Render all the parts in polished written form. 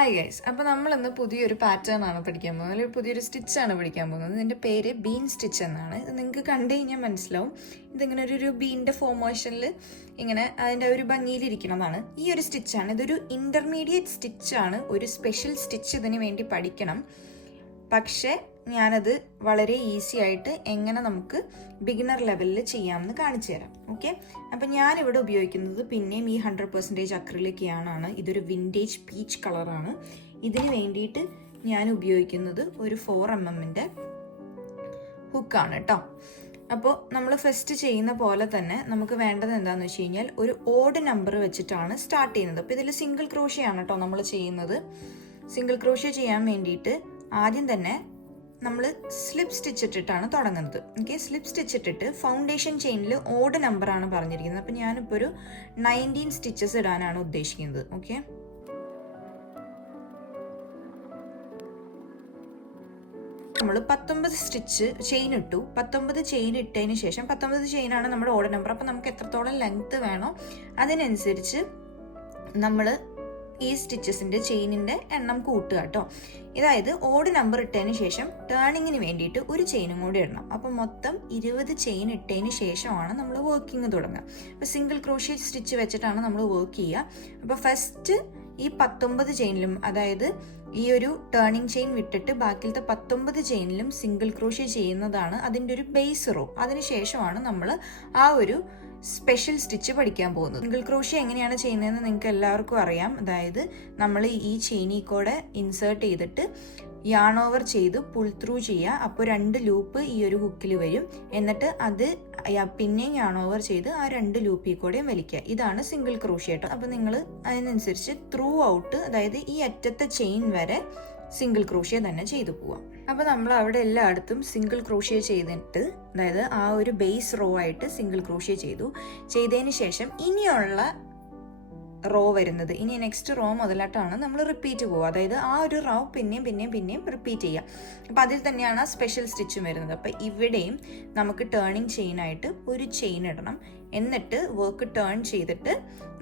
Hi guys, അപ്പോൾ നമ്മളിന്ന് പുതിയൊരു പാറ്റേൺ ആണ് പഠിക്കാൻ പോകുന്നത്, അല്ലെങ്കിൽ പുതിയൊരു സ്റ്റിച്ചാണ് പഠിക്കാൻ പോകുന്നത്. ഇതിൻ്റെ പേര് ബീൻ സ്റ്റിച്ച് എന്നാണ്. ഇത് നിങ്ങൾക്ക് കണ്ടു കഴിഞ്ഞാൽ മനസ്സിലാവും. ഇതിങ്ങനെ ഒരു ബീൻ്റെ ഫോർമേഷനിൽ ഇങ്ങനെ അതിൻ്റെ ഒരു ഭംഗിയിലിരിക്കണതാണ് ഈ ഒരു സ്റ്റിച്ചാണ്. ഇതൊരു ഇൻ്റർമീഡിയറ്റ് സ്റ്റിച്ചാണ്. ഒരു സ്പെഷ്യൽ സ്റ്റിച്ച് ഇതിന് വേണ്ടി പഠിക്കണം. പക്ഷേ ഞാനത് വളരെ ഈസി ആയിട്ട് എങ്ങനെ നമുക്ക് ബിഗിനർ ലെവലിൽ ചെയ്യാമെന്ന് കാണിച്ചു തരാം. ഓക്കെ, അപ്പം ഞാനിവിടെ ഉപയോഗിക്കുന്നത് പിന്നെയും ഈ 100% അക്രിലിക് യാണാണ്. ഇതൊരു വിൻറ്റേജ് പീച്ച് കളറാണ്. ഇതിന് വേണ്ടിയിട്ട് ഞാൻ ഉപയോഗിക്കുന്നത് ഒരു 4mm ഹുക്കാണ് കേട്ടോ. അപ്പോൾ നമ്മൾ ഫസ്റ്റ് ചെയ്യുന്ന പോലെ തന്നെ നമുക്ക് വേണ്ടത് എന്താണെന്ന് വെച്ച് കഴിഞ്ഞാൽ ഒരു ഓഡ് നമ്പർ വെച്ചിട്ടാണ് സ്റ്റാർട്ട് ചെയ്യുന്നത്. അപ്പോൾ ഇതിൽ സിംഗിൾ ക്രോഷ്യാണ് കേട്ടോ നമ്മൾ ചെയ്യുന്നത്. സിംഗിൾ ക്രോഷ്യ ചെയ്യാൻ വേണ്ടിയിട്ട് ആദ്യം തന്നെ നമ്മൾ സ്ലിപ്പ് സ്റ്റിച്ച് ഇട്ടിട്ടാണ് തുടങ്ങുന്നത്. ഓക്കെ, സ്ലിപ്പ് സ്റ്റിച്ച് ഇട്ടിട്ട് ഫൗണ്ടേഷൻ ചെയിനിൽ ഓഡ് നമ്പറാണ് പറഞ്ഞിരിക്കുന്നത്. അപ്പം ഞാനിപ്പോൾ ഒരു 19 സ്റ്റിച്ചസ് ഇടാനാണ് ഉദ്ദേശിക്കുന്നത്. ഓക്കെ, നമ്മൾ 19 സ്റ്റിച്ച് ചെയിൻ ഇട്ടു. 19 ചെയിൻ ഇട്ടതിന് ശേഷം 19 ചെയിനാണ് നമ്മുടെ ഓഡ് നമ്പർ. അപ്പം നമുക്ക് എത്രത്തോളം ലെങ്ത് വേണോ അതിനനുസരിച്ച് നമ്മൾ ഈ സ്റ്റിച്ചസിൻ്റെ ചെയിനിൻ്റെ എണ്ണം കൂട്ടുക കേട്ടോ. അതായത് ഓഡ് നമ്പർ ഇട്ടതിന് ശേഷം ടേണിങ്ങിന് വേണ്ടിയിട്ട് ഒരു ചെയിനും കൂടി ഇടണം. അപ്പം മൊത്തം 20 ചെയിൻ ഇട്ടതിന് ശേഷമാണ് നമ്മൾ വർക്കിംഗ് തുടങ്ങുക. അപ്പോൾ സിംഗിൾ ക്രോഷ്യ സ്റ്റിച്ച് വെച്ചിട്ടാണ് നമ്മൾ വർക്ക് ചെയ്യുക. അപ്പോൾ ഫസ്റ്റ് ഈ 19 ചെയിനിലും, അതായത് ഈ ഒരു ടേണിങ് ചെയിൻ വിട്ടിട്ട് ബാക്കിലത്തെ 19 ചെയിനിലും സിംഗിൾ ക്രോഷ്യ ചെയ്യുന്നതാണ് അതിൻ്റെ ഒരു ബേസ് റോ. അതിനുശേഷമാണ് നമ്മൾ ആ ഒരു സ്പെഷ്യൽ സ്റ്റിച്ച് പഠിക്കാൻ പോകുന്നത്. സിംഗിൾ ക്രോഷ്യ എങ്ങനെയാണ് ചെയ്യുന്നതെന്ന് നിങ്ങൾക്ക് എല്ലാവർക്കും അറിയാം. അതായത് നമ്മൾ ഈ ചെയിനിൽ കൂടെ ഇൻസേർട്ട് ചെയ്തിട്ട് യാൺ ഓവർ ചെയ്ത് പുൾ ത്രൂ ചെയ്യുക. അപ്പോൾ 2 ലൂപ്പ് ഈ ഒരു ഹുക്കിൽ വരും. എന്നിട്ട് അത് പിന്നെയും യാൺ ഓവർ ചെയ്ത് ആ 2 ലൂപ്പിൽ കൂടെയും വലിക്കുക. ഇതാണ് സിംഗിൾ ക്രോഷ്യ കേട്ടോ. അപ്പോൾ നിങ്ങൾ അതിനനുസരിച്ച് ത്രൂ ഔട്ട്, അതായത് ഈ അറ്റത്തെ ചെയിൻ വരെ സിംഗിൾ ക്രോഷ്യ തന്നെ ചെയ്തു പോവാം. അപ്പോൾ നമ്മൾ അവിടെ എല്ലായിടത്തും സിംഗിൾ ക്രോഷ്യ ചെയ്തിട്ട്, അതായത് ആ ഒരു ബേസ് റോ ആയിട്ട് സിംഗിൾ ക്രോഷ്യ ചെയ്തതിന് ശേഷം ഇനിയുള്ള റോ വരുന്നത്, ഇനി നെക്സ്റ്റ് റോ മുതലായിട്ടാണ് നമ്മൾ റിപ്പീറ്റ് പോവുക. അതായത് ആ ഒരു റോ പിന്നെയും റിപ്പീറ്റ് ചെയ്യുക. അപ്പോൾ അതിൽ തന്നെയാണ് ആ സ്പെഷ്യൽ സ്റ്റിച്ചും വരുന്നത്. അപ്പോൾ ഇവിടെയും നമുക്ക് ടേണിങ് ചെയിനായിട്ട് ഒരു ചെയിൻ ഇടണം. എന്നിട്ട് വർക്ക് ടേൺ ചെയ്തിട്ട്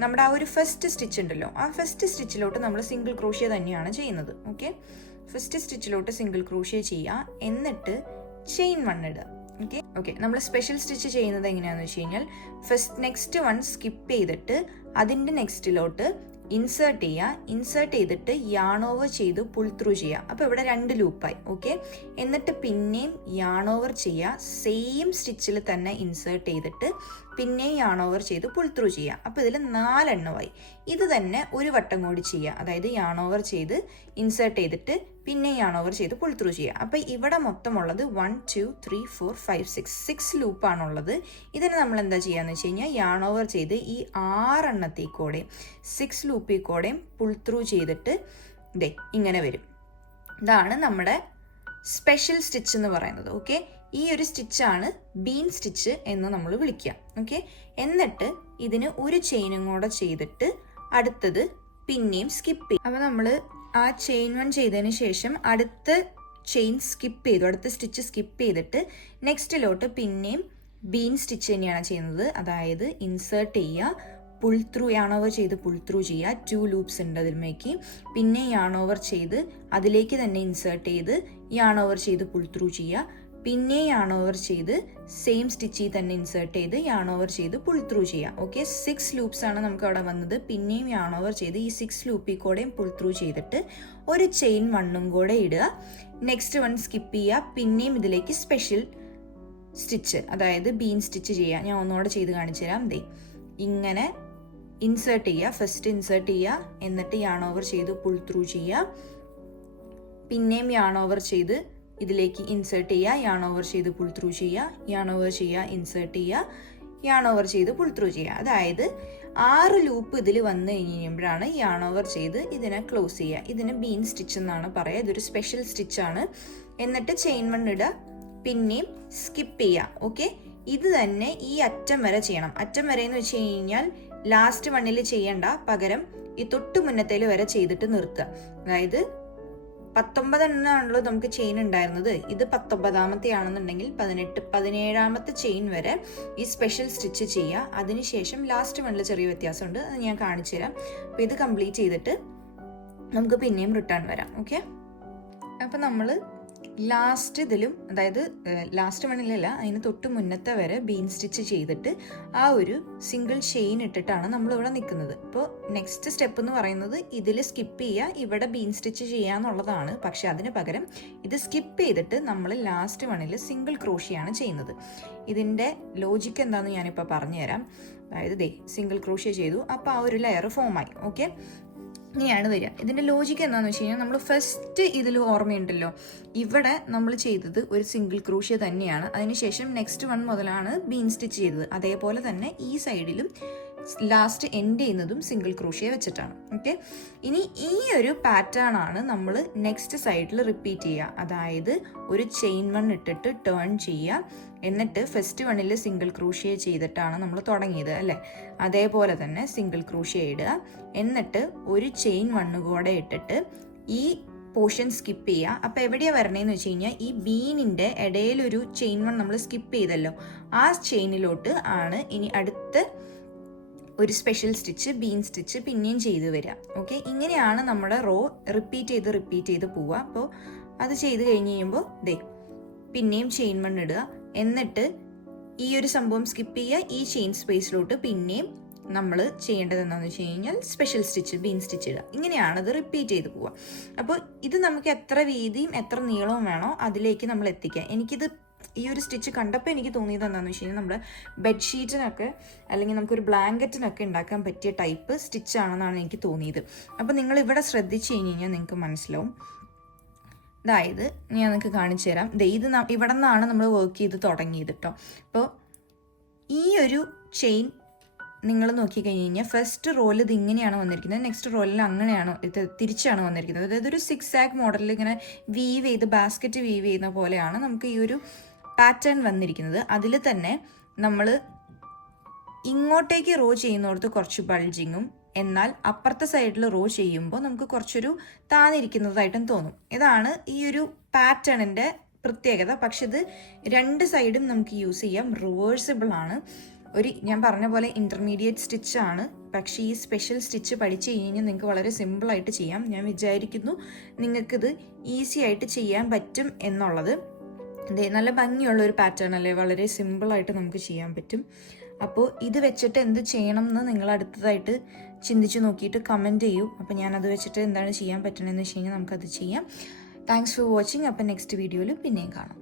നമ്മുടെ ആ ഒരു ഫസ്റ്റ് സ്റ്റിച്ച് ഉണ്ടല്ലോ, ആ ഫസ്റ്റ് സ്റ്റിച്ചിലോട്ട് നമ്മൾ സിംഗിൾ ക്രോഷ്യ തന്നെയാണ് ചെയ്യുന്നത്. ഓക്കെ, ഫസ്റ്റ് സ്റ്റിച്ചിലോട്ട് സിംഗിൾ ക്രോഷ്യ ചെയ്യുക, എന്നിട്ട് ചെയിൻ 1 ഇടുക. ഓക്കെ, നമ്മൾ സ്പെഷ്യൽ സ്റ്റിച്ച് ചെയ്യുന്നത് എങ്ങനെയാണെന്ന് വെച്ച് കഴിഞ്ഞാൽ നെക്സ്റ്റ് വൺ സ്കിപ്പ് ചെയ്തിട്ട് അതിൻ്റെ നെക്സ്റ്റിലോട്ട് ഇൻസേർട്ട് ചെയ്തിട്ട് യാൺ ഓവർ ചെയ്ത് പുൾ ത്രൂ ചെയ്യുക. അപ്പോൾ ഇവിടെ 2 ലൂപ്പായി. ഓക്കെ, എന്നിട്ട് പിന്നെയും യാൺ ഓവർ ചെയ്യുക. സെയിം സ്റ്റിച്ചിൽ തന്നെ ഇൻസേർട്ട് ചെയ്തിട്ട് പിന്നെയും യാൺ ഓവർ ചെയ്ത് പുൾ ത്രൂ ചെയ്യുക. അപ്പോൾ ഇതിൽ 4 എണ്ണമായി. ഇത് തന്നെ ഒരു വട്ടം കൂടി ചെയ്യുക. അതായത് യാൺ ഓവർ ചെയ്ത് ഇൻസേർട്ട് ചെയ്തിട്ട് പിന്നെ യാൺ ഓവർ ചെയ്ത് പുൾ ത്രൂ ചെയ്യുക. അപ്പോൾ ഇവിടെ മൊത്തമുള്ളത് 1 2 3 4 5 6 ലൂപ്പാണുള്ളത്. ഇതിന് നമ്മൾ എന്താ ചെയ്യാന്ന് വെച്ച് കഴിഞ്ഞാൽ യാൺ ഓവർ ചെയ്ത് ഈ 6 എണ്ണത്തിൽ കൂടെയും 6 ലൂപ്പിൽ കൂടെയും പുൾ ത്രൂ ചെയ്തിട്ട് ദേ ഇങ്ങനെ വരും. ഇതാണ് നമ്മുടെ സ്പെഷ്യൽ സ്റ്റിച്ച് എന്ന് പറയുന്നത്. ഓക്കെ, ഈ ഒരു സ്റ്റിച്ചാണ് ബീൻ സ്റ്റിച്ച് എന്ന് നമ്മൾ വിളിക്കുക. ഓക്കെ, എന്നിട്ട് ഇതിന് ഒരു ചെയിനും കൂടെ ചെയ്തിട്ട് അടുത്തത് പിന്നെയും സ്കിപ്പ് ചെയ്യും. അപ്പോൾ നമ്മൾ ആ ചെയിൻ 1 ചെയ്തതിന് ശേഷം അടുത്ത ചെയിൻ സ്കിപ്പ് ചെയ്തു, അടുത്ത സ്റ്റിച്ച് സ്കിപ്പ് ചെയ്തിട്ട് നെക്സ്റ്റിലോട്ട് പിന്നെയും ബീൻ സ്റ്റിച്ച് തന്നെയാണ് ചെയ്യുന്നത്. അതായത് ഇൻസേർട്ട് ചെയ്യുക, പുൾ ത്രൂ യാൺ ഓവർ ചെയ്ത് പുൾ ത്രൂ ചെയ്യുക. 2 ലൂപ്സ് ഉണ്ട് അതിലേക്ക്. പിന്നെ യാൺ ഓവർ ചെയ്ത് അതിലേക്ക് തന്നെ ഇൻസേർട്ട് ചെയ്ത് യാൺ ഓവർ ചെയ്ത് പുൾ ത്രൂ ചെയ്യുക. പിന്നെ യാൺ ഓവർ ചെയ്ത് സെയിം സ്റ്റിച്ചിൽ തന്നെ ഇൻസേർട്ട് ചെയ്ത് യാൺ ഓവർ ചെയ്ത് പുൾ ത്രൂ ചെയ്യുക. ഓക്കെ, 6 ലൂപ്സ് ആണ് നമുക്ക് അവിടെ വന്നത്. പിന്നെയും യാൺ ഓവർ ചെയ്ത് ഈ 6 ലൂപ്പിൽ കൂടെയും പുൾ ത്രൂ ചെയ്തിട്ട് ഒരു ചെയിൻ 1 കൂടെ ഇടുക. നെക്സ്റ്റ് 1 സ്കിപ്പ് ചെയ്യുക. പിന്നെയും ഇതിലേക്ക് സ്പെഷ്യൽ സ്റ്റിച്ച്, അതായത് ബീൻ സ്റ്റിച്ച് ചെയ്യുക. ഞാൻ ഒന്നുകൂടെ ചെയ്ത് കാണിച്ചു തരാം. ദേ ഇങ്ങനെ ഇൻസേർട്ട് ചെയ്യുക. ഫസ്റ്റ് ഇൻസേർട്ട് ചെയ്യുക, എന്നിട്ട് യാൺ ഓവർ ചെയ്ത് പുൾ ത്രൂ ചെയ്യുക. പിന്നെയും യാൺ ഓവർ ചെയ്ത് ഇതിലേക്ക് ഇൻസേർട്ട് ചെയ്യുക, യാൺ ഓവർ ചെയ്ത് പുൾ ത്രൂ ചെയ്യുക, യാൺ ഓവർ ചെയ്യുക, ഇൻസേർട്ട് ചെയ്യുക, യാൺ ഓവർ ചെയ്ത് പുൾ ത്രൂ ചെയ്യുക. അതായത് 6 ലൂപ്പ് ഇതിൽ വന്നു കഴിയുമ്പോഴാണ് യാൺ ഓവർ ചെയ്ത് ഇതിനെ ക്ലോസ് ചെയ്യുക. ഇതിന് ബീൻ സ്റ്റിച്ച് എന്നാണ് പറയുക. ഇതൊരു സ്പെഷ്യൽ സ്റ്റിച്ചാണ്. എന്നിട്ട് ചെയിൻ 1 ഇടുക, പിന്നെയും സ്കിപ്പ് ചെയ്യുക. ഓക്കെ, ഇത് തന്നെ ഈ അറ്റം വരെ ചെയ്യണം. അറ്റം വരെ എന്ന് വെച്ച് കഴിഞ്ഞാൽ ലാസ്റ്റ് 1 ചെയ്യണ്ട, പകരം ഈ തൊട്ട് മുന്നത്തേൽ വരെ ചെയ്തിട്ട് നിർത്തുക. അതായത് 19 എണ്ണമാണല്ലോ നമുക്ക് ചെയിൻ ഉണ്ടായിരുന്നത്. ഇത് 19ാമത്തെ ആണെന്നുണ്ടെങ്കിൽ 18 17ാമത്തെ ചെയിൻ വരെ ഈ സ്പെഷ്യൽ സ്റ്റിച്ച് ചെയ്യുക. അതിനുശേഷം ലാസ്റ്റ് 1 ചെറിയ വ്യത്യാസമുണ്ട്, അത് ഞാൻ കാണിച്ചു തരാം. അപ്പോൾ ഇത് കംപ്ലീറ്റ് ചെയ്തിട്ട് നമുക്ക് പിന്നെയും റിട്ടേൺ വരാം. ഓക്കെ, അപ്പം നമ്മൾ ലാസ്റ്റ് ഇതിലും, അതായത് ലാസ്റ്റ് വണ്ണിലല്ല, അതിന് തൊട്ട് മുന്നത്തെ വരെ ബീൻ സ്റ്റിച്ച് ചെയ്തിട്ട് ആ ഒരു സിംഗിൾ ചെയിൻ ഇട്ടിട്ടാണ് നമ്മളിവിടെ നിൽക്കുന്നത്. ഇപ്പോൾ നെക്സ്റ്റ് സ്റ്റെപ്പ് എന്ന് പറയുന്നത് ഇതിൽ സ്കിപ്പ് ചെയ്യുക, ഇവിടെ ബീൻ സ്റ്റിച്ച് ചെയ്യുക എന്നുള്ളതാണ്. പക്ഷെ അതിന് പകരം ഇത് സ്കിപ്പ് ചെയ്തിട്ട് നമ്മൾ ലാസ്റ്റ് വണ്ണിൽ സിംഗിൾ ക്രോഷിയാണ് ചെയ്യുന്നത്. ഇതിൻ്റെ ലോജിക്ക് എന്താണെന്ന് ഞാനിപ്പോൾ പറഞ്ഞുതരാം. അതായത് സിംഗിൾ ക്രോഷ്യ ചെയ്തു, അപ്പോൾ ആ ഒരു ലെയർ ഫോമായി. ഓക്കെ, ഇങ്ങനെയാണ് വരിക. ഇതിൻ്റെ ലോജിക്ക് എന്താണെന്ന് വെച്ച് കഴിഞ്ഞാൽ, നമ്മൾ ഫസ്റ്റ് ഇതിൽ ഓർമ്മയുണ്ടല്ലോ, ഇവിടെ നമ്മൾ ചെയ്തത് ഒരു സിംഗിൾ ക്രോഷ്യ തന്നെയാണ്. അതിനുശേഷം നെക്സ്റ്റ് വൺ മുതലാണ് ബീൻ സ്റ്റിച്ച് ചെയ്തത്. അതേപോലെ തന്നെ ഈ സൈഡിലും ലാസ്റ്റ് എൻഡ് ചെയ്യുന്നതും സിംഗിൾ ക്രോഷ്യ വെച്ചിട്ടാണ്. ഓക്കെ, ഇനി ഈ ഒരു പാറ്റേൺ ആണ് നമ്മൾ നെക്സ്റ്റ് സൈഡിൽ റിപ്പീറ്റ് ചെയ്യുക. അതായത് ഒരു ചെയിൻ വൺ ഇട്ടിട്ട് ടേൺ ചെയ്യുക, എന്നിട്ട് ഫസ്റ്റ് വണ്ണിൽ സിംഗിൾ ക്രോഷ്യ ചെയ്തിട്ടാണ് നമ്മൾ തുടങ്ങിയത് അല്ലേ. അതേപോലെ തന്നെ സിംഗിൾ ക്രോഷ്യ ഇടുക, എന്നിട്ട് ഒരു ചെയിൻ വണ്ണ് കൂടെ ഇട്ടിട്ട് ഈ പോർഷൻ സ്കിപ്പ് ചെയ്യുക. അപ്പോൾ എവിടെയാണ് വരണേന്ന് വെച്ച് കഴിഞ്ഞാൽ, ഈ ബീനിൻ്റെ ഇടയിലൊരു ചെയിൻ വൺ നമ്മൾ സ്കിപ്പ് ചെയ്തല്ലോ, ആ ചെയിനിലോട്ട് ആണ് ഇനി അടുത്ത ഒരു സ്പെഷ്യൽ സ്റ്റിച്ച് ബീൻ സ്റ്റിച്ച് പിന്നെയും ചെയ്ത് വരിക. ഓക്കെ, ഇങ്ങനെയാണ് നമ്മുടെ റോ റിപ്പീറ്റ് ചെയ്ത് പോവുക. അപ്പോൾ അത് ചെയ്ത് കഴിഞ്ഞ് കഴിയുമ്പോൾ പിന്നെയും ചെയിൻ വൺ ഇടുക, എന്നിട്ട് ഈ ഒരു സംഭവം സ്കിപ്പ് ചെയ്യുക, ഈ ചെയിൻ സ്പേസിലോട്ട് പിന്നെയും നമ്മൾ ചെയ്യേണ്ടത് എന്താണെന്ന് വെച്ച് കഴിഞ്ഞാൽ സ്പെഷ്യൽ സ്റ്റിച്ച് ബീൻ സ്റ്റിച്ച് ഇടുക. ഇങ്ങനെയാണ് ഇത് റിപ്പീറ്റ് ചെയ്ത് പോവുക. അപ്പോൾ ഇത് നമുക്ക് എത്ര വീതിയും എത്ര നീളവും വേണോ അതിലേക്ക് നമ്മൾ എത്തിക്കുക. എനിക്കിത് ഈ ഒരു സ്റ്റിച്ച് കണ്ടപ്പോൾ എനിക്ക് തോന്നിയത് എന്താണെന്ന് വെച്ച് കഴിഞ്ഞാൽ, നമ്മുടെ ബെഡ്ഷീറ്റിനൊക്കെ അല്ലെങ്കിൽ നമുക്കൊരു ബ്ലാങ്കറ്റിനൊക്കെ ഉണ്ടാക്കാൻ പറ്റിയ ടൈപ്പ് സ്റ്റിച്ചാണെന്നാണ് എനിക്ക് തോന്നിയത്. അപ്പോൾ നിങ്ങൾ ഇവിടെ ശ്രദ്ധിച്ചു കഴിഞ്ഞ് കഴിഞ്ഞാൽ നിങ്ങൾക്ക് മനസ്സിലാവും. അതായത് ഞാൻ നിങ്ങൾക്ക് കാണിച്ചു തരാം. ഇത് ഇവിടെ നിന്നാണ് നമ്മൾ വർക്ക് ചെയ്ത് തുടങ്ങിയത് കേട്ടോ. അപ്പോൾ ഈ ഒരു ചെയിൻ നിങ്ങൾ നോക്കിക്കഴിഞ്ഞ് കഴിഞ്ഞാൽ ഫസ്റ്റ് റോയിൽ ഇത് ഇങ്ങനെയാണ് വന്നിരിക്കുന്നത്, നെക്സ്റ്റ് റോയിൽ അങ്ങനെയാണ്, ഇത് തിരിച്ചാണ് വന്നിരിക്കുന്നത്. അതായത് ഒരു 6 മോഡലിൽ ഇങ്ങനെ വീവ് ചെയ്ത് ബാസ്ക്കറ്റ് വീവ് ചെയ്യുന്ന പോലെയാണ് നമുക്ക് ഈ ഒരു പാറ്റേൺ വന്നിരിക്കുന്നത്. അതിൽ തന്നെ നമ്മൾ ഇങ്ങോട്ടേക്ക് റോ ചെയ്യുന്നിടത്ത് കുറച്ച് ബൾജിങ്ങും, എന്നാൽ അപ്പുറത്തെ സൈഡിൽ റോ ചെയ്യുമ്പോൾ നമുക്ക് കുറച്ചൊരു താന്നിരിക്കുന്നതായിട്ടും തോന്നും. ഇതാണ് ഈ ഒരു പാറ്റേണിൻ്റെ പ്രത്യേകത. പക്ഷെ ഇത് രണ്ട് സൈഡും നമുക്ക് യൂസ് ചെയ്യാം, റിവേഴ്സിബിൾ ആണ്. ഞാൻ പറഞ്ഞ പോലെ ഇൻ്റർമീഡിയറ്റ് സ്റ്റിച്ചാണ്. പക്ഷേ ഈ സ്പെഷ്യൽ സ്റ്റിച്ച് പഠിച്ചു കഴിഞ്ഞാൽ നിങ്ങൾക്ക് വളരെ സിമ്പിളായിട്ട് ചെയ്യാം. ഞാൻ വിചാരിക്കുന്നു നിങ്ങൾക്കിത് ഈസി ആയിട്ട് ചെയ്യാൻ പറ്റും എന്നുള്ളത്. നല്ല ഭംഗിയുള്ളൊരു പാറ്റേൺ അല്ലേ, വളരെ സിമ്പിളായിട്ട് നമുക്ക് ചെയ്യാൻ പറ്റും. അപ്പോൾ ഇത് വെച്ചിട്ട് എന്ത് ചെയ്യണം എന്ന് നിങ്ങൾ അടുത്തതായിട്ട് ചിന്തിച്ച് നോക്കിയിട്ട് കമൻറ്റ് ചെയ്യൂ. അപ്പോൾ ഞാനത് വെച്ചിട്ട് എന്താണ് ചെയ്യാൻ പറ്റണമെന്ന് വെച്ച് കഴിഞ്ഞാൽ നമുക്കത് ചെയ്യാം. Thanks for watching. അപ്പോൾ നെക്സ്റ്റ് വീഡിയോയിൽ പിന്നെയും കാണാം.